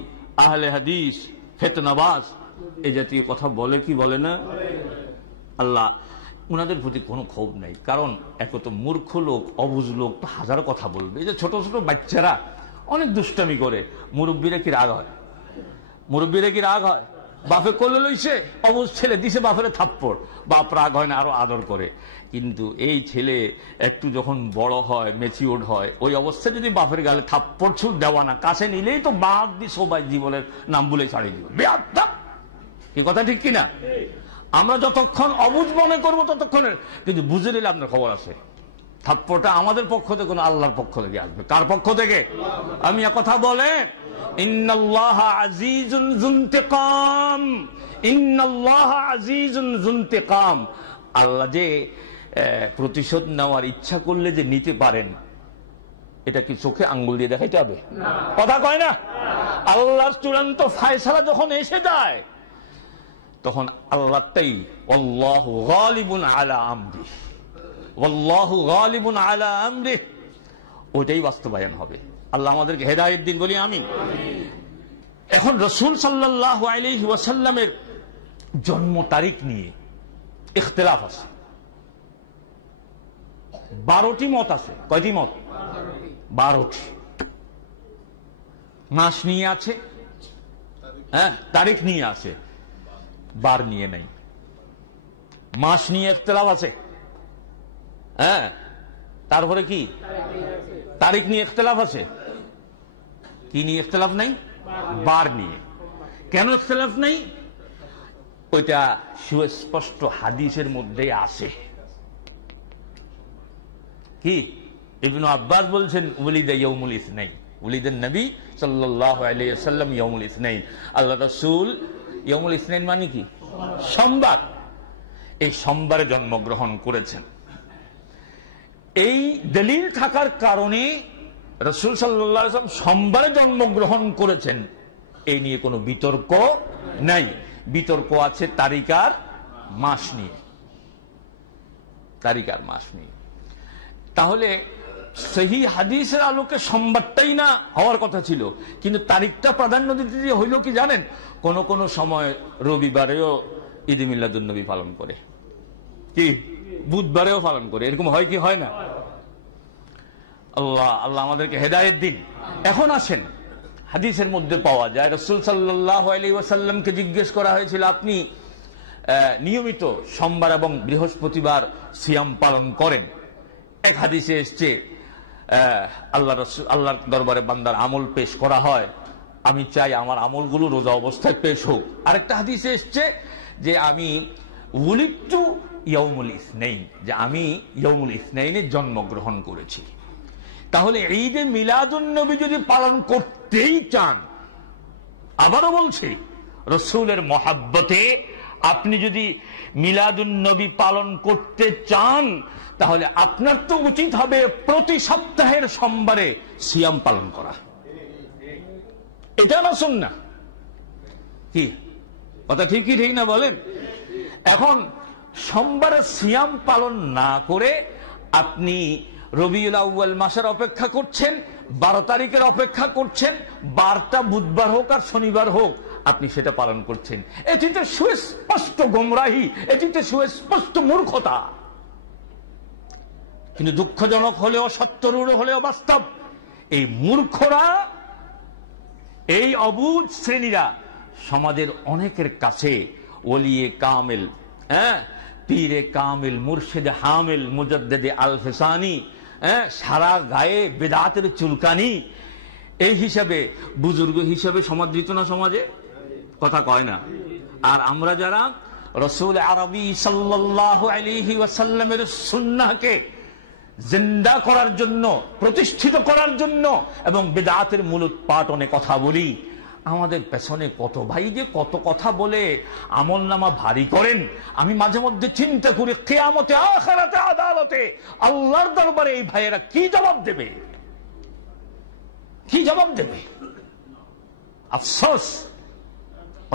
আহলে হাদিস, ফিতনাবাজ, এই জাতীয় কথা বলে কি বলে না? আল্লাহ উনাদের প্রতি কোনো ক্ষোভ নেই, কারণ এক তো মূর্খ লোক, অবুঝ লোক তো হাজার কথা বলবে। এই যে ছোট ছোট বাচ্চারা অনেক দুষ্টামি করে, মুরব্বীরা কি রাগ হয়? মুরব্বীরা কি রাগ হয়? বাপে কোলে লইছে, অবুঝ ছেলে দিছে বাপের থাপ্পড়, বাপ রাগ হয় না, আরো আদর করে। কিন্তু এই ছেলে একটু যখন বড় হয়, ম্যাচিওর হয়, ওই অবস্থায় যদি বাপের গালে থাপ্পড় ছুট দেওয়া না, কাছে নিলেই তো বাদ দি সবাই জীবনের নাম বলে ছাড়িয়ে দিব। কি কথা ঠিক কিনা? আমরা যতক্ষণ অবুঝ মনে করবো ততক্ষণে, কিন্তু বুঝে নিলে আপনার খবর আছে। থাপ্পড়টা আমাদের পক্ষ থেকে না, আল্লাহর পক্ষ থেকে আসবে। কার পক্ষ থেকে? আমি কথা বলেন, ইন্নাল্লাহা আজিজুন যুনতিকাম, ইন্নাল্লাহা আজিজুন যুনতিকাম। আল্লাহ যে প্রতিশোধ নেওয়ার ইচ্ছা করলে যে নিতে পারেন, এটা কি চোখে আঙ্গুল দিয়ে দেখাইতে হবে? কথা কয় না? আল্লাহর চূড়ান্ত ফায়সালা যখন এসে যায়, তখন আল্লাহটাই আল্লাহু গালিবুন আলা আমরি, আল্লাহু গালিবুন আলা আমরি, ওইটাই বাস্তবায়ন হবে। আল্লাহ আমাদেরকে হেদায়েত দিন, বলি আমিন। এখন রাসূল সাল্লাল্লাহু আলাইহি ওয়াসাল্লামের জন্ম তারিখ নিয়ে ইখতিলাফ আছে। 12টি মত আছে। কয়টি মত? 12টি। মাস নিয়ে আছে, হ্যাঁ, তারিখ নিয়ে আছে, বার নিয়ে নাই। মাস নিয়ে ইখতিলাফ আছে, হ্যাঁ, তারপরে কি তারিখ নিয়ে ইখতিলাফ আছে। কি নিয়ে ইখতিলাফ নাই? বার নিয়ে। কেন ইখতিলাফ নাই? ওইটা সুস্পষ্ট হাদিসের মধ্যে আছে। কি? ইবনে আব্বাস বলছেন ওলিদা ইয়াউমুল ইসনাইন, ওলিদান নবী সাল্লাল্লাহু আলাইহি ওয়াসাল্লাম ইয়াউমুল ইসনাইন। আল্লাহ রাসূল ইয়াউমুল ইসনাইন মানে কি? সোমবার। এই সোমবারে জন্মগ্রহণ করেছেন। এই দলিল থাকার কারণে রাসূল সাল্লাল্লাহু আলাইহি ওয়াসাল্লাম সোমবারে জন্মগ্রহণ করেছেন, এই নিয়ে কোনো বিতর্ক নাই। বিতর্ক আছে তারিখ আর মাস নিয়ে, তারিখ আর মাস নিয়ে। তাহলে সহি হাদিসের আলোকে সোমবারটাই না হওয়ার কথা ছিল, কিন্তু তারিখটা প্রাধান্য দিতে দিয়ে হইল কি জানেন? কোন কোন সময় রবিবারেও ঈদে মিলাদুন নবী পালন করে, কি বুধবারেও পালন করে, এরকম হয় কি হয় না? আল্লাহ আল্লাহ আমাদেরকে হেদায়েত দিন। এখন আসেন, হাদিসের মধ্যে পাওয়া যায় রাসূল সাল্লাল্লাহু আলাইহি ওয়াসাল্লামকে জিজ্ঞেস করা হয়েছিল, আপনি নিয়মিত সোমবার এবং বৃহস্পতিবার সিয়াম পালন করেন। এক হাদিসে এসছে আল্লাহর দরবারে বান্দার আমল পেশ করা হয়, আমি চাই আমার আমলগুলো রোজা অবস্থায় পেশ হোক। আরেকটা হাদিসে এসছে যে আমি উলিদতু ইয়াউমুল ইসনাইন, যে আমি ইয়াউমুল ইসনাইনে জন্মগ্রহণ করেছি। তাহলে ঈদে মিলাদুন নবী যদি পালন করতেই চান, আবারও বলছি, রাসূলের মহাব্বতে আপনি যদি মিলাদুন নবী পালন করতে চান, তাহলে আপনার তো উচিত হবে প্রতি সপ্তাহের সোমবারে সিয়াম পালন করা। এটা না সুন্নাহ। কি কথা ঠিক কি ঠিক না বলেন? এখন সোমবারে সিয়াম পালন না করে আপনি রবিউল আউয়াল মাসের অপেক্ষা করছেন, 12 তারিখের অপেক্ষা করছেন, বারটা বুধবার হোক আর শনিবার হোক, আপনি সেটা পালন করছেন। এটিতে সুস্পষ্ট গোমরাহি, এটিতে সুস্পষ্ট মূর্খতা। কিন্তু দুঃখজনক হলেও সত্যরূঢ় হলেও বাস্তব, এই মূর্খরা, এই অবুঝ শ্রেণীরা সমাজের অনেকের কাছে ওলিয়ে কামেল, পীরে কামিল, মুর্শিদে হামিল, মুজাদ্দিদে আল ফিসানি, সারা গায়ে বেদাতের চুলকানি, এই হিসাবে বুজুর্গ হিসাবে সমাদৃত না সমাজে? কথা কয় না। আর আমরা যারা রাসূল আরবি সাল্লাল্লাহু আলাইহি ওয়াসাল্লামের সুন্নাহকে জিন্দা করার জন্য, প্রতিষ্ঠিত করার জন্য এবং বেদাতের মূলোৎপাটনে কথা বলি, আমাদের পেছনে কত ভাই যে কত কথা বলে আমলনামা ভারী করেন। আমি মাঝে মধ্যে চিন্তা করি, কিয়ামতে আখিরাতে আদালতে আল্লাহর দরবারে এই ভাইয়েরা কি জবাব দেবে, কি জবাব দেবে? আফসোস।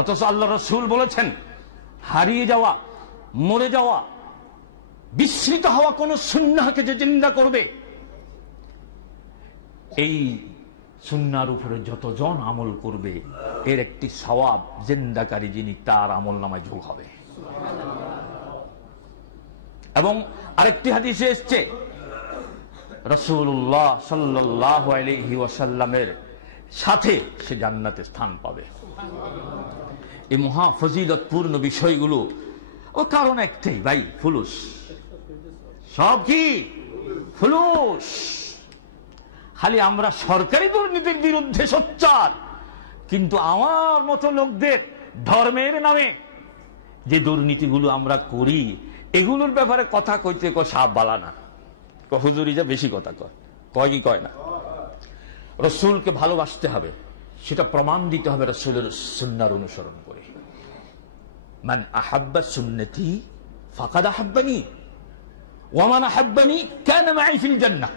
অথচ আল্লাহ রাসূল বলেছেন, হারিয়ে যাওয়া, মরে যাওয়া, বিস্মৃত হওয়া কোন সুন্নাহকে যে জিন্দা করবে, এই সুন্নাহর উপরে যতজন আমল করবে, এর একটি সওয়াব জিন্দাকারী যিনি, তার আমল নামায় যোগ হবে। এবং আরেকটি হাদিসে এসছে, রাসূলুল্লাহ সাল্লাল্লাহু আলাইহি ওয়াসাল্লামের সাথে সে জান্নাতে স্থান পাবে। এই মহা ফজিলতপূর্ণ বিষয়গুলো, ও কারণ একটাই ভাই, ফুলুস। সব কি ফুলুস। খালি আমরা সরকারি দুর্নীতির বিরুদ্ধে সোচ্চার, কিন্তু আমার মতো লোকদের ধর্মের নামে যে দুর্নীতিগুলো আমরা করি, এগুলোর ব্যাপারে কথা কইতে সাপ বালা না, হুজুরি যা বেশি কথা কয় কি কয় না। রসুলকে ভালোবাসতে হবে, সেটা প্রমাণ দিতে হবে রসুলের সুন্নাহর অনুসরণ করে। মান আহাব্বা সুন্নতি ফাকাদ আহাব্বানি ওয়া মান আহাব্বানি কানা মাই ফিল জান্নাহ।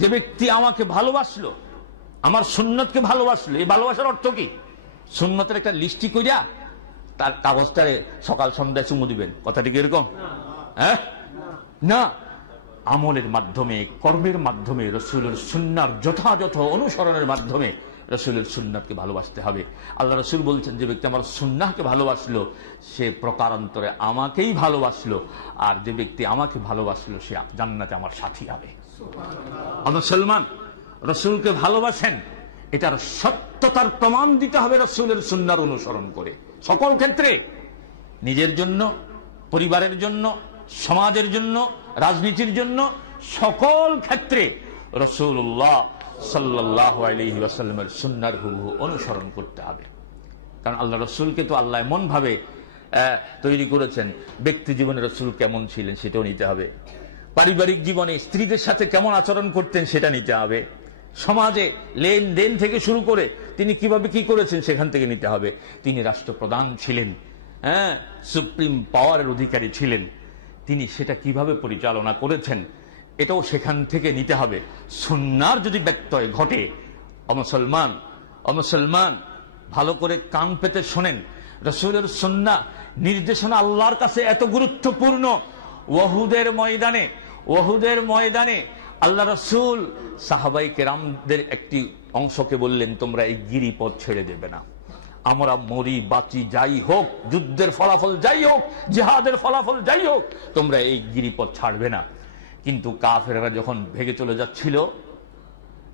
যে ব্যক্তি আমাকে ভালোবাসলো, আমার সুন্নতকে ভালোবাসলো, এই ভালোবাসার অর্থ কি? সুন্নতের একটা লিস্টি কইরা তার কাগজটারে সকাল সন্ধ্যায় চুমু দিবেন, কথাটি কি এরকম? না, আমলের মাধ্যমে, কর্মের মাধ্যমে, রসুলের সুন্নাহর যথাযথ অনুসরণের মাধ্যমে রসুলের সুন্নাহকে ভালোবাসতে হবে। আল্লাহ রসুল বলছেন, যে ব্যক্তি আমার সুন্নাহকে ভালোবাসলো সে প্রকারান্তরে আমাকেই ভালোবাসলো, আর যে ব্যক্তি আমাকে ভালোবাসলো সে জান্নাতে আমার সাথী হবে। মুসলমান রসুলকে ভালোবাসেন, এটার সত্যতার প্রমাণ দিতে হবে রসুলের সুন্নাহর অনুসরণ করে। সকল ক্ষেত্রে, নিজের জন্য, পরিবারের জন্য, সমাজের জন্য, রাজনীতির জন্য, সকল ক্ষেত্রে রাসূলুল্লাহ সাল্লাল্লাহু আলাইহি ওয়াসাল্লামের সুন্নাহর হুবহু অনুসরণ করতে হবে। কারণ আল্লাহ রসুলকে তো আল্লাহ এমন ভাবে তৈরি করেছেন, ব্যক্তি জীবনে রসুল কেমন ছিলেন সেটাও নিতে হবে, পারিবারিক জীবনে স্ত্রীদের সাথে কেমন আচরণ করতেন সেটা নিতে হবে, সমাজে লেনদেন থেকে শুরু করে তিনি কিভাবে কি করেছেন সেখান থেকে নিতে হবে। তিনি রাষ্ট্রপ্রধান ছিলেন, সুপ্রিম পাওয়ারের অধিকারী ছিলেন, তিনি সেটা কিভাবে পরিচালনা করেছেন এটাও সেখান থেকে নিতে হবে। সুন্নাহর যদি ব্যত্যয় ঘটে, মুসলমান ভালো করে কান পেতে শোনেন, রাসূলের সুন্নাহ নির্দেশনা আল্লাহর কাছে এত গুরুত্বপূর্ণ। ওহুদের ময়দানে আল্লাহ রাসূল সাহাবায়ে কেরামদের একটি অংশকে বললেন, তোমরা এই গিরিপথ ছেড়ে দেবে না, আমরা মরি বাঁচি যাই হোক, যুদ্ধের ফলাফল যাই হোক, জিহাদের ফলাফল যাই হোক, তোমরা এই গিরিপথ ছাড়বে না। কিন্তু কাফেররা যখন ভেগে চলে যাচ্ছিল,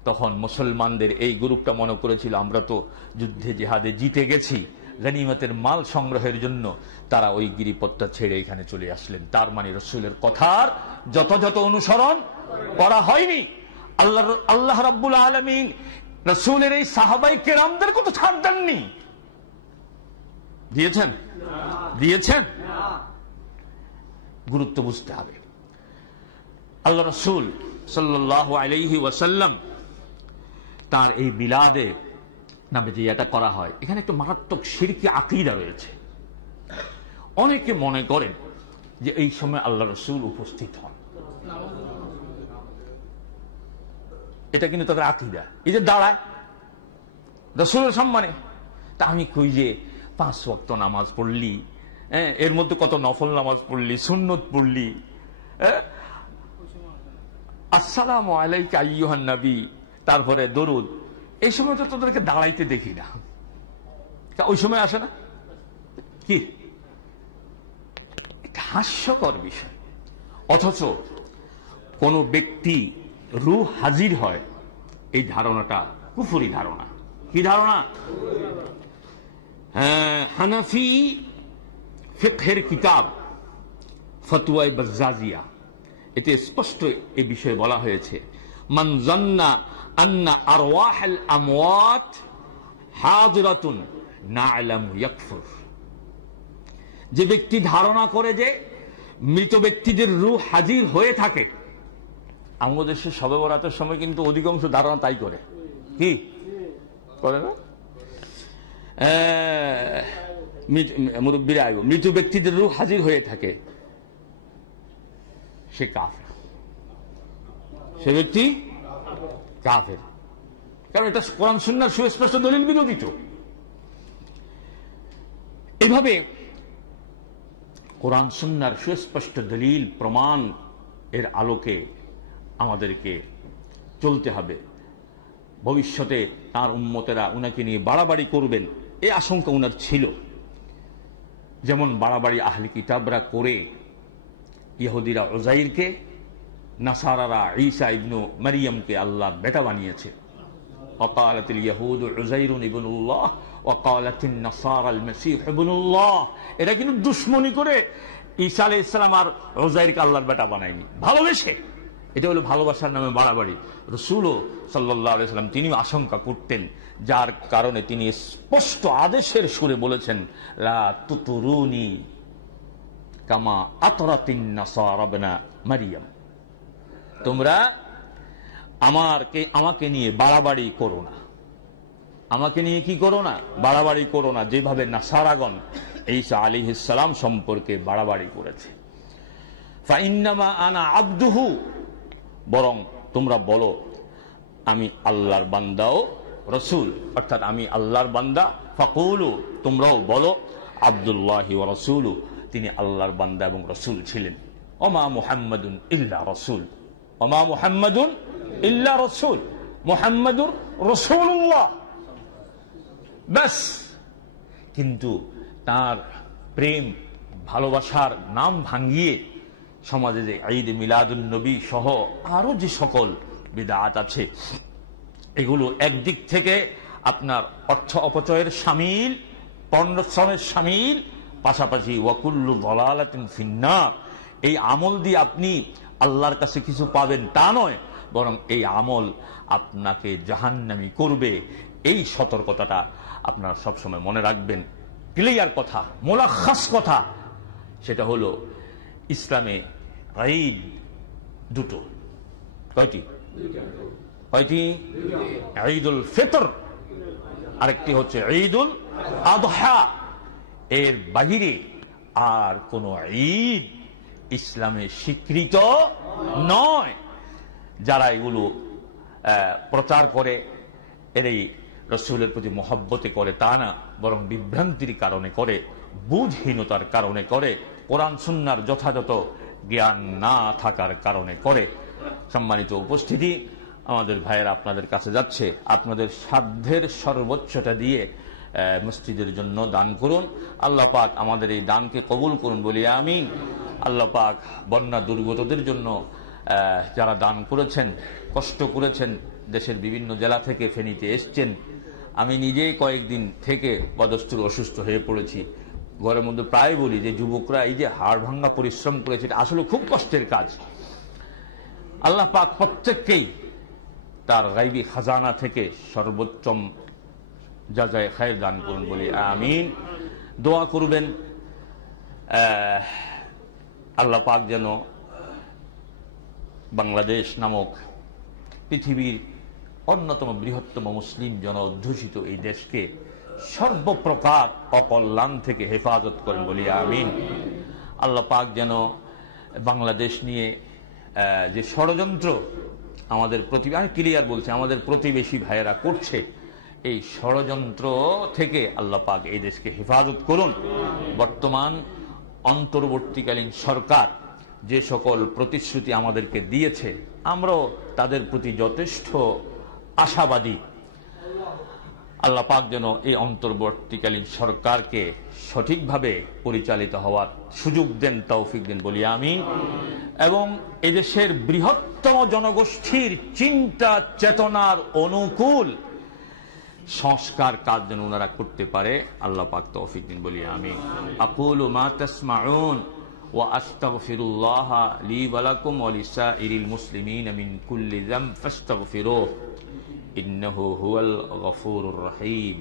তখন মুসলমানদের এই গ্রুপটা মনে করেছিল আমরা তো যুদ্ধে জিহাদে জিতে গেছি, গনিমতের মাল সংগ্রহের জন্য তারা ওই গিরিপথটা ছেড়ে এখানে চলে আসলেন। তার মানে রাসূলের কথার যথাযথ অনুসরণ করা হয়নি। আল্লাহ রাব্বুল আলামিন রাসূলের এই সাহাবায়ে কেরামদের কত ছাড় দেননি? দিয়েছেন। গুরুত্ব বুঝতে হবে। আল্লাহ রাসূল সাল্লাল্লাহু আলাইহি ওয়াসাল্লাম তার এই মিলাদে নামে যে এটা করা হয়, এখানে একটা মারাত্মক শিরকি আকীদা রয়েছে। অনেকে মনে করেন যে এই সময় আল্লাহ রাসূল উপস্থিত হন, এটা কিন্তু তাদের আকীদা। এই যে দাঁড়ায় রাসূলের সম্মানে, তা আমি কই যে 5 ওয়াক্ত নামাজ পড়লি, এর মধ্যে কত নফল নামাজ পড়লি, সুন্নত পড়লি, আসসালামু আলাইকা আইয়ুহান নবী, তারপরে দরুদ, এই সময় তো তোদেরকে দাঁড়াইতে দেখি না, ওই সময় আসে না কি? হাস্যকর বিষয়। অথচ কোন ব্যক্তি রূহ হাজির হয়, এই ধারণাটা কুফরি ধারণা। কি ধারণা? হানাফি ফিকহের কিতাব ফতোয়া বাজ্জাজিয়া, এতে স্পষ্ট এই বিষয়ে বলা হয়েছে, মান জান্না আন্না আরওয়াহুল আমওয়াত হাজিরাতুন না'লামু ইয়াকফুর। যে ব্যক্তি ধারণা করে যে মৃত ব্যক্তিদের রূহ হাজির হয়ে থাকে, আমাদের দেশে শবে বরাতের সময় কিন্তু অধিকাংশ ধারণা তাই করে, কি করে না? মুরব্বীরা মৃত ব্যক্তিদের রূহ হাজির হয়ে থাকে, সে কাফের, সে ব্যক্তি কাফের। কারণ এটা কোরআন সুন্নাহর সুস্পষ্ট দলিল বিরোধী। তো এইভাবে কোরআন সুন্নাহর সুস্পষ্ট দলিল প্রমাণ এর আলোকে আমাদেরকে চলতে হবে। ভবিষ্যতে তার উম্মতেরা উনাকে নিয়ে বাড়াবাড়ি করবেন, এই আশঙ্কা উনার ছিল। যেমন বাড়াবাড়ি আহলি কিতাবরা করে ইহুদিরা উযাইরকে, নাসারারা ঈসা ইবনু মারিয়ামকে আল্লাহর বেটা বানিয়েছে। وقالت اليهود عزير ابن الله وقالت النصارى المسيح ابن الله। এরা কিন্তু দুশমনি করে ঈসা আলাইহিস সালাম আর উযাইরকে আল্লাহর বেটা বানায়নি, ভালোবেসে। এটা হলো ভালোবাসার নামে বাড়াবাড়ি। রাসূলও সাল্লাল্লাহু আলাইহি ওয়াসাল্লাম তিনি আশঙ্কা করতেন, যার কারণে তিনি স্পষ্ট আদেশের সুরে বলেছেন, লা তুতুরুনি কামা আতরাতিন নাসারা ইবনা মারইয়াম, তোমরা আমাকে নিয়ে বাড়াবাড়ি করো না, আমাকে নিয়ে কি করো না, বাড়াবাড়ি করো না, যেভাবে নাসারাগণ ঈসা আলাইহিস সালাম সম্পর্কে বাড়াবাড়ি করেছে। ফাইন্নামা আনা আবদুহু, বরং তোমরা বলো আমি আল্লাহর বান্দা ও রাসূল, অর্থাৎ আমি আল্লাহর বান্দা। ফাকুলু, তোমরাও বলো আব্দুল্লাহি ওয়া রাসূলু, তিনি আল্লাহর বান্দা এবং রাসূল ছিলেন। ওমা মুহাম্মাদুন ইল্লা রাসূল, ওমা মুহাম্মাদুন ইল্লা রাসূল, মুহাম্মাদুর রাসূলুল্লাহ, ব্যাস। কিন্তু তার প্রেম ভালোবাসার নাম ভাঙিয়ে সমাজে যে ঈদ মিলাদুন নবী সহ আরো যে সকল বিদআত আছে, এগুলো একদিক থেকে আপনার অর্থ অপচয়ের শামিল, পণ্যশ্রমের শামিল, পাশাপাশি ওয়াকুল্লু দালালাতিন ফিন্নার। এই আমল দিয়ে আপনি আল্লাহর কাছে কিছু পাবেন তা নয়, বরং এই আমল আপনাকে জাহান্নামী করবে। এই সতর্কতাটা আপনারা সবসময় মনে রাখবেন। ক্লিয়ার কথা, মোলাখাস কথা, সেটা হলো ইসলামে ঈদ দুটো। কয়টি? কয়টি? ঈদুল ফিতর, আরেকটি হচ্ছে ঈদুল আযহা। এর বাহিরে আর কোন ঈদ ইসলামে স্বীকৃত নয়। যারা এগুলো প্রচার করে এর এই রাসূলের প্রতি মহব্বতে করে তা না, বরং বিভ্রান্তির কারণে করে, বুঝহীনতার কারণে করে, কোরআন সুন্নাহর যথাযথ জ্ঞান না থাকার কারণে করে। সম্মানিত উপস্থিতি, আমাদের ভাইয়েরা আপনাদের কাছে যাচ্ছে, আপনাদের সাধ্যের সর্বোচ্চটা দিয়ে মসজিদের জন্য দান করুন। আল্লাহ পাক আমাদের এই দানকে কবুল করুন বলি আমিন। আল্লাহ পাক বন্যা দুর্গতদের জন্য যারা দান করেছেন, কষ্ট করেছেন, দেশের বিভিন্ন জেলা থেকে ফেনীতে এসছেন, আমি নিজেই কয়েকদিন থেকে বদস্তুর অসুস্থ হয়ে পড়েছি। ঘরের মধ্যে প্রায় বলি যে যুবকরা এই যে হাড় ভাঙ্গা পরিশ্রম করেছে, এটা আসলে খুব কষ্টের কাজ। আল্লাহ পাক প্রত্যেককেই তার গায়বী খাজানা থেকে সর্বোত্তম জাযায়ে খায়র দান করুন বলি আমিন। দোয়া করবেন আল্লাহ পাক যেন বাংলাদেশ নামক পৃথিবীর অন্যতম বৃহত্তম মুসলিম জন অধ্যুষিত এই দেশকে সর্বপ্রকার অকল্যাণ থেকে হেফাজত করেন বলি আমিন। আল্লাহ পাক যেন বাংলাদেশ নিয়ে যে ষড়যন্ত্র আমাদের আমি ক্লিয়ার বলছি, আমাদের প্রতিবেশী ভাইয়েরা করছে, এই ষড়যন্ত্র থেকে আল্লাহ পাক এই দেশকে হেফাজত করুন। বর্তমান অন্তর্বর্তীকালীন সরকার যে সকল প্রতিশ্রুতি আমাদেরকে দিয়েছে, আমরাও তাদের প্রতি যথেষ্ট আশাবাদী। আল্লাহ পাক যেন এই অন্তর্বর্তীকালীন সরকারকে সঠিকভাবে পরিচালিত হওয়ার সুযোগ দেন, তৌফিক দেন বলি আমিন। এবং এদেশের বৃহত্তম জনগোষ্ঠীর চিন্তা চেতনার অনুকূল সংস্কার কাজ যেন ওনারা করতে পারে, আল্লাহ পাক তৌফিক দিন বলি আমিন। আকুলু মা তাসমাউন ওয়া আস্তাগফিরুল্লাহ লি ওয়া লাকুম ওয়া লিসাইরিল মুসলিমিন মিন কুল্লি যামব ফাস্তাগফিরুহু ইন্নাহু হুয়াল গফুরুর রহিম।